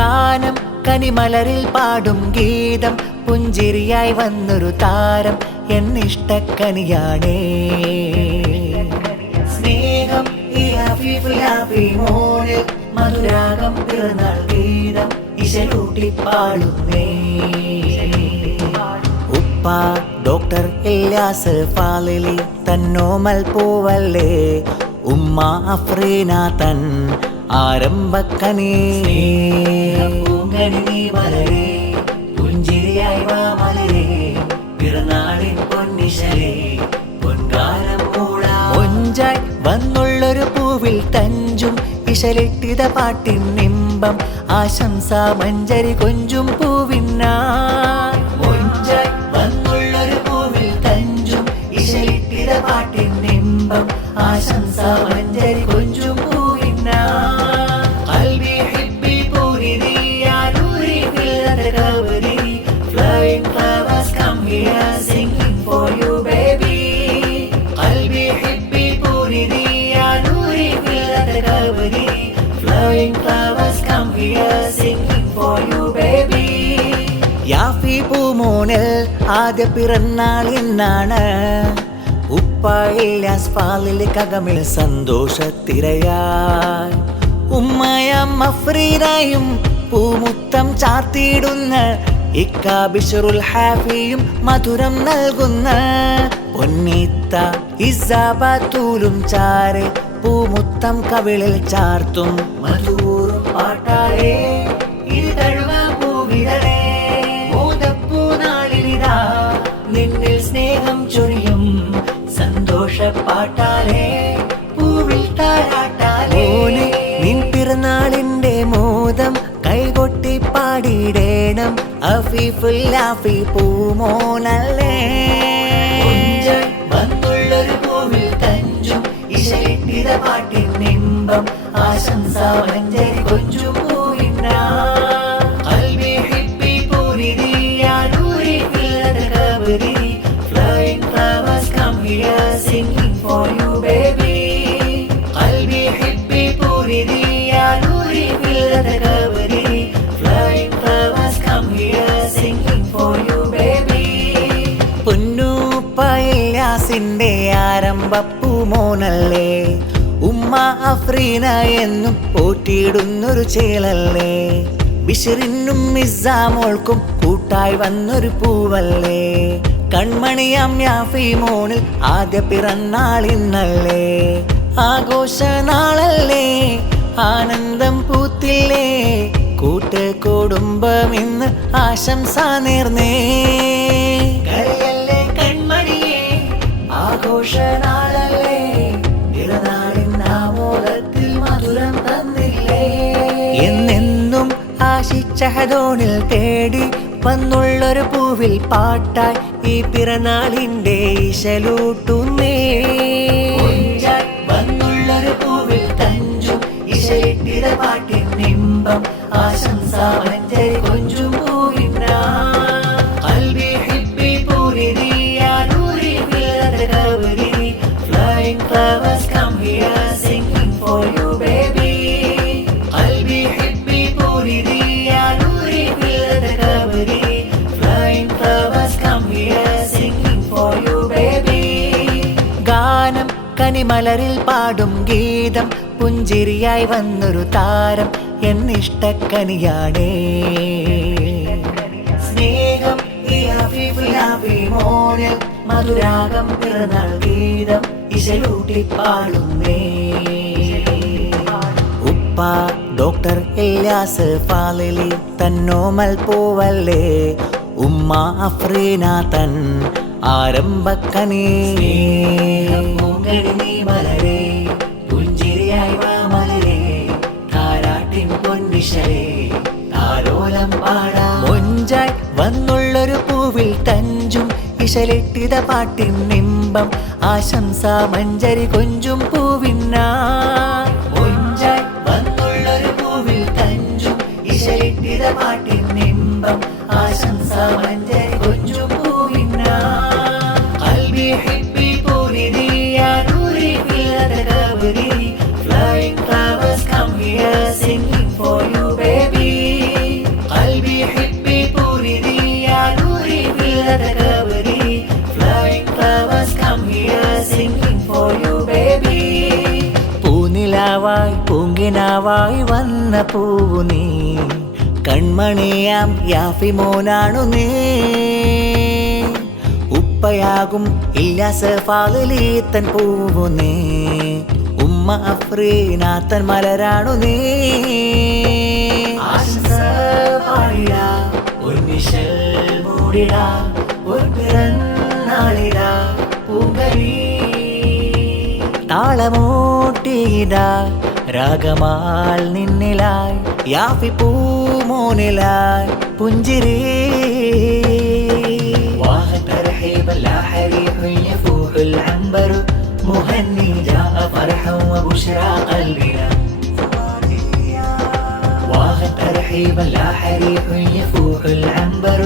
ഗാനം കനിമലരിൽ പാടും ഗീതം പുഞ്ചിരിയായി വന്നൊരു താരം എന്നിഷ്ടക്കനിയാണേ. സ്നേഹം ഈ അഫീഫുലാഫി മോനിൽ മധുരാഗം പിറന്നാൾ ഗീതം ഇശലൂട്ടി പാടുന്നേ. ഉപ്പ ഡോക്ടർ ഇല്യാസ് ഫാളിലി തന്നോമൽ പൂവല്ലേ, ഉമ്മ അഫ്രീന തൻ ആരംഭക്കനീ. പൂങ്കണി മലരേ പുഞ്ചിരിയായി വാ മലരേ, പിറന്നാളിൻ പൊന്നിശലേ പൊൻകാലം മൂടാ. ഒഞ്ചായി വന്നുള്ളൊരു പൂവിൽ തഞ്ചും ഇശലിട്ടിത പാട്ടിൻ നിമ്പം ആശംസ മഞ്ചരി കൊഞ്ചും പൂവിന്നാ. ഒഞ്ചായി വന്നുള്ളൊരു പൂവിൽ തഞ്ചും ഇശലിട്ടിത പാട്ടിൻ നിമ്പം ആശംസ മഞ്ചരി കൊഞ്ചും പൂവിന്നാ. قلبي حبي بوري يا نوري في الكبري, flying flowers come here singing for you baby. قلبي حبي بوري يا نوري في الكبري, flying flowers come here singing for you baby. യാഫി പൂമോനിൽ ആദ്യ പിറന്നാൾ ഇന്നാണ്. ഉപ്പ ഇല്യാസ് ഫാളിലി കകമിൽ സന്തോഷത്തിരയായി, ഉമ്മയം അഫ്രീനയും പൂമുത്തം ചാർത്തിയിടുന്ന ഇക്ക ബിശ്റുൽ ഹാഫിയും മധുരം നൽകുന്ന പൊന്നീത്ത ഇസാബത്തൂലും ചാരെ പൂമുത്തം കവിളിൽ ചാർത്തും മധുരം പാട്ടാരേ. ഇത് തഴുവാ പൂവിടലേ മോദപ്പൂനാളിലിതാ നിന്നിൽ സ്നേഹം ചൊരിയും സന്തോഷ പാട്ടാലേ പൂവിൽ താരാട്ടാലേ. നിൻ പിറന്നാളിന്റെ മോദം കൈകൊട്ടി പാടിയിടേണം അഫീഫുല്ലാഫി പൂമോനല്ലേ. വന്നുള്ളൊരു പൂവിൽ തഞ്ചും ഇശലിട്ടിത പാട്ടിൻ നിമ്പം ആശംസ മഞ്ചരി കൊഞ്ചും പൂവിന്നാ. قلبي حبي بوري يا نوري في الكبري, flying flowers come here singing for you baby. قلبي حبي بوري يا نوري في الكبري, flying flowers come here singing for you baby. പൊന്നൂപ്പ ഇല്യാസിന്റെ ആരംഭപ്പൂമോനല്ലേ, ഉമ്മ അഫ്രീന എന്നും പോറ്റിയിടുന്നൊരു ചേലല്ലേ. ബിശ്റിനും മിസ്സാമോൾക്കും കൂട്ടായി വന്നൊരു പൂവല്ലേ. കൺമണിയാം യാഫി മോനിൽ ആദ്യ പിറന്നാൾ ഇന്നല്ലേ. ആഘോഷനാളല്ലേ ആനന്ദം പൂത്തില്ലേ, കൂട്ട് കുടുംബം ഇന്ന് ആശംസ നേർന്നേ. കരയല്ലേ കൺമണിയേ ആഘോഷനാളല്ലേ, പിറന്നാളിൻ ആമോദത്തിൽ മധുരം തന്നില്ലേ. എന്നെന്നും ആശിച്ച ഹദോനിൽ തേടി വന്നുള്ളൊരു പൂവിൽ പാട്ടായി ഈ പിറന്നാളിന്റെ ഇശലൂട്ടുന്നേ. വന്നുള്ളൊരു പൂവിൽ തഞ്ചും ഇശലിട്ടിത പാട്ടിൻ നിമ്പം ആശംസ മഞ്ചരി കൊഞ്ചും പൂവിന്നാ. قلبي حبي بوري يا نوري في الكبري, flying flowers come here singing for you baby. قلبي حبي بوري يا نوري في الكبري, flying flowers come here singing for you baby. ഗാനം കനിമലരിൽ പാടും ഗീതം പുഞ്ചിരിയായി വന്നൊരു താരം എന്നിഷ്ടക്കനിയാണേ. സ്നേഹം ഈ അഫീഫുലാഫി മോനിൽ മധുരാഗം പിറന്നാൾ ഗീതം ഇശലൂട്ടി പാടുന്നേ. ഉപ്പ ഡോക്ടർ ഇല്യാസ് ഫാളിലി തന്നോമൽ പൂവല്ലേ, ഉമ്മ അഫ്രീന തൻ ആരംഭക്കനീ. പൂങ്കണി മലരേ പുഞ്ചിരിയായി വാ മലരേ, താരാട്ടിൻ പൊന്നിശലേ താരോലം പാടാ. മൊഞ്ചായി വന്നുള്ളൊരു പൂവിൽ തഞ്ചും ഇശലിട്ടിത പാട്ടിൻ നിമ്പം ആശംസ മഞ്ചരി കൊഞ്ചും പൂവിന്നാ. മൊഞ്ചായി വന്നുള്ളൊരു പൂവിൽ തഞ്ചും ഇശലിട്ടിത പാട്ടിൻ നിമ്പം ആശംസ മഞ്ചരി കൊഞ്ചും പൂവിന്നാ. قلبي حبي بوري يا نوري في الكبري, flying flowers come here singing for you baby. കിനാവായി വന്ന പൂവു നീ, കൺമണിയാം യാഫി മോനാണു നീ. ഉപ്പയാകും ഇല്യാസ് ഫാളിലീത്തൻ പൂവു നീ, ഉമ്മ അഫ്രീനാത്തൻ മലരാണു നീ. ആശംസ പാടിടാ ഉന്മിഷൽ മൂടിടാ നാളിടാ പൂങ്കരി. താളമൂട്ടിയിടാ രാഗമാൽ നിന്നിലായി യാഫി പൂമോനിലായി പുഞ്ചിരി. واحد ترحيبا لا حريح يفوح العنبر مهني جاء فرحا وبشرى قلبنا. واحد ترحيبا لا حريح يفوح العنبر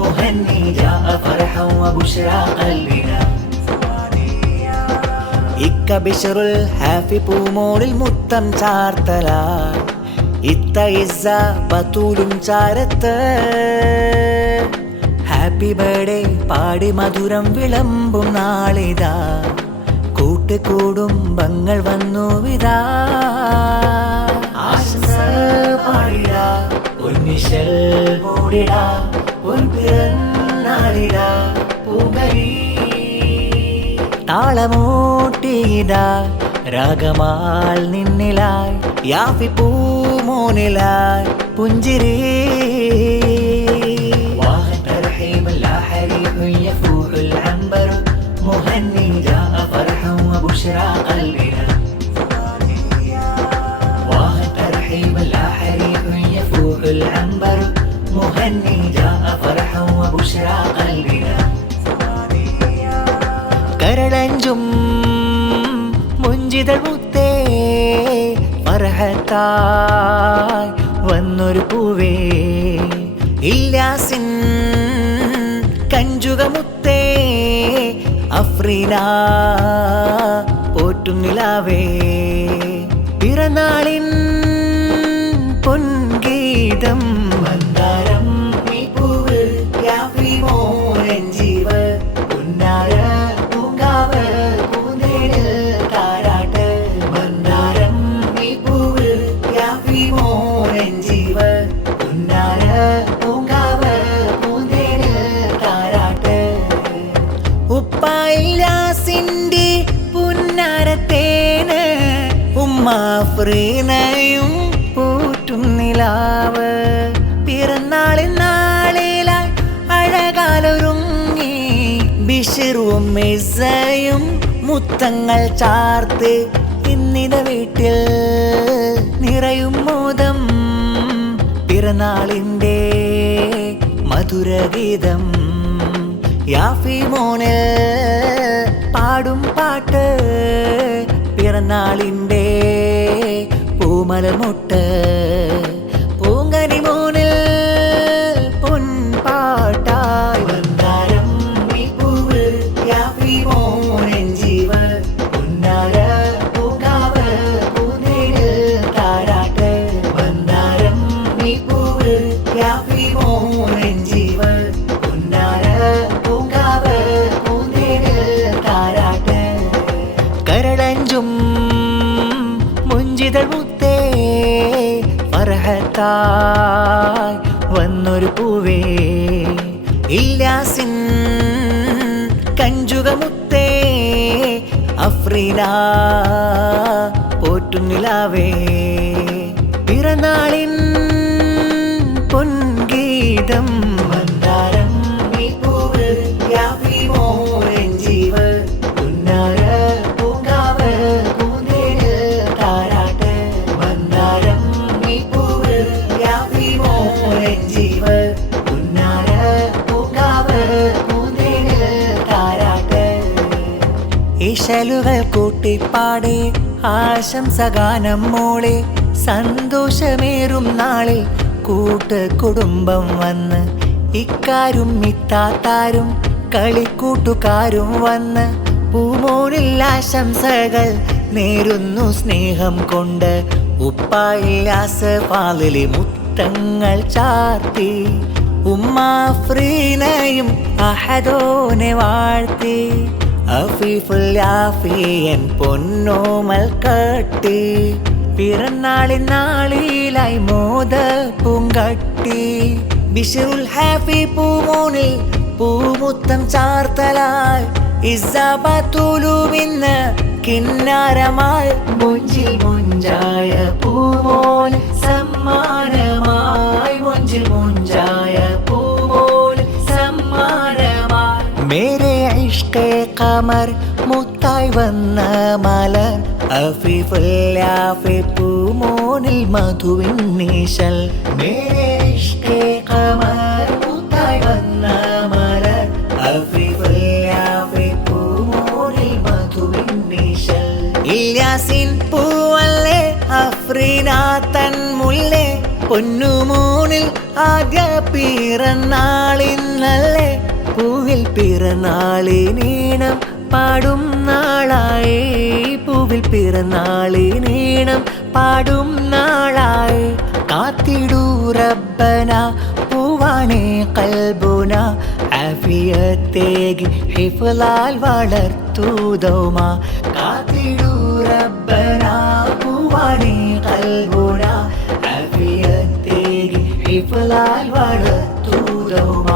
مهني جاء فرحا وبشرى قلبنا. ഇക്ക ബിഷറുൽ ഹാഫി പൂമോളിൽ മുത്തം ചാർത്തല, ഇത്ത ഇസ്സ ബത്തൂലും ചാരത്ത്. ഹാപ്പി ബർത്ത്ഡേ പാടി മധുരം വിളമ്പും നാളിതാ, കൂട്ടുകുടുംബങ്ങൾ വന്നു വിതാ. ആശംസ പാടിടാ ഉന്മിഷൽ മൂടിടാ നാളിടാ പൂങ്കരി. താളമൂട്ടിയിടാ രാഗമാൽ നിന്നിലായി യാഫി പൂമോനിലായി പുഞ്ചിരി. واحد ترحيبا لا حريح يفوح العنبر مهني جاء فرحا وبشرى قلبنا. واحد ترحيبا لا حريح يفوح العنبر مهني جاء فرحا وبشرى قلبنا. കരളഞ്ചും മുഞ്ചിതൾ മുത്തേ ഫർഹത്തായി വന്നൊരു പൂവേ, ഇല്യാസിൻ കഞ്ചുകമുത്തേ അഫ്രീന പോറ്റും നിലാവേ. പിറന്നാളിൻ പൊൻഗീതം മന്ദാരം നീ പൂവ് യാഫി മോനൻ ജീവ. ഉന്നാര പൂങ്കാവ് പൂന്തേനിൽ താരാട്ട്, മന്ദാരം നീ പൂവ് യാഫി മോനൻ ജീവ. ഉന്നാര പൂങ്കാവ് പൂന്തേനിൽ താരാട്ട്. ഉപ്പായില്ലാസിന്റെ പുന്നാരത്തേന് ഉമ്മ ഫ്രീനയും പൂറ്റും നിലാവ്. പിറന്നാളിൻ നാളിലായി അഴകാലൊരുങ്ങി ബിഷറും മെസ്സയും മുത്തങ്ങൾ ചാർത്ത്. ഇന്നിത വീട്ടിൽ നിറയും മോദം, പിറന്നാളിൻ്റെ മധുരഗീതം. യാഫി മോന് പാടും പാട്ട്, പിറന്നാളിൻ്റെ പൂമലമുട്ട്. പൂങ്കനി മോനിൽ പൊൻപാട്ടായി വന്നാരം നീ പൂവ് യാഫി മോനൻ ജീവ. ഉന്നാര പൂങ്കാവ് പൂന്തേനിൽ താരാട്ട്, വന്നാരം നീ പൂവ് യാഫി മോനൻ ജീവ. ഉന്നാര പൂങ്കാവ് പൂന്തേനിൽ താരാട്ട്. കരളഞ്ചും മുഞ്ചിതൾ മുത്തേ ഫർഹത്തായി വന്നൊരു പൂവേ, ഇല്യാസിൻ കഞ്ചുകമുത്തേ അഫ്രീന പോറ്റും നിലാവേ. പിറന്നാളിൻ പൊൻഗീതം മന്ദാരം നീ പൂവ് യാഫി മോനൻ ജീവ. ഉന്നാര പൂങ്കാവ് പൂന്തേനിൽ താരാട്ട്, മന്ദാരം നീ പൂവ് യാഫി മോനൻ ജീവ. ഉന്നാര പൂങ്കാവ് പൂന്തേനിൽ താരാട്ട്. ഇശലുകൾ കൂട്ടിപ്പാടി ആശംസഗാനം മോളെ, സന്തോഷമേറും നാളിൽ കൂട്ടുകുടുംബം വന്ന്. ഇക്കാരും ഇത്താത്താരും കളിക്കൂട്ടുകാരും വന്ന് പൂമോനിൽ ആശംസകൾ നേരുന്നു സ്നേഹം കൊണ്ട്. ഉപ്പായില്ലാസ് ഫാളിലി മുത്തങ്ങൾ ചാർത്തി, ഉമ്മ ഫ്രീനയും അഹദോനെ വാഴ്ത്തി. അഫീഫുൽ യാഫിയൻ പൊന്നോമൽ കട്ടി, പിറന്നാളിൻ നാളിലായി മോദ പൂങ്കട്ടി ബിഷറുൽ ഹാഫി പൂമൂനിൽ പൂമുത്തം ചാർത്തലായി ഇസ്സബത്തുലുമിന്ന് കിന്നാരമായി മൊഞ്ചിൽ മൊഞ്ചായ പൂമോൻ സമ്മാനമായി മൊഞ്ചിൽ മൊഞ്ചായ പൂമോൻ സമ്മാനമായി മേരെ ഇഷ്കേ ഖമർ മുത്തായി വന്ന മലർ അഫീഫുല്ലാഫി പൂമോനിൽ മധുവിൻ നീശൽ മേരെ ഇഷ്കേ ഖമർ മുത്തായി വന്ന മലർ അഫീഫുല്ലാഫി പൂമോനിൽ മധുവിൻ നീശൽ ഇല്യാസിൻ പൂവല്ലേ അഫ്രീന തൻ മുല്ലേ പൊന്നുമൂനിൽ ആദ്യ പിറന്നാളിന്നല്ലേ പൂവിൽ പിറന്നാളിനീണം പാടും നാളായി പൂവിൽ പിറന്നാളിനീണം പാടും നാളായി കാത്തിടൂ റബ്ബന പൂവാണേ കൽബുന ആഫിയത്തേകി ഹിഫ്ലാൽ വളർത്തൂതോമ കാത്തിടൂ റബ്ബന പൂവാണേ കൽബുന ആഫിയത്തേകി ഹിഫ്ലാൽ വളർത്തൂതോമ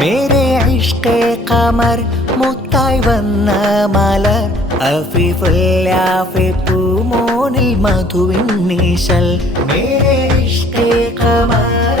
മേരെ ഇഷ്കേ ഖമർ മുത്തായി വന്ന മലർ അഫീഫുല്ലാഫി പൂമോനിൽ മധുവിൻ നീശൽ മേരെ ഇഷ്കേ ഖമർ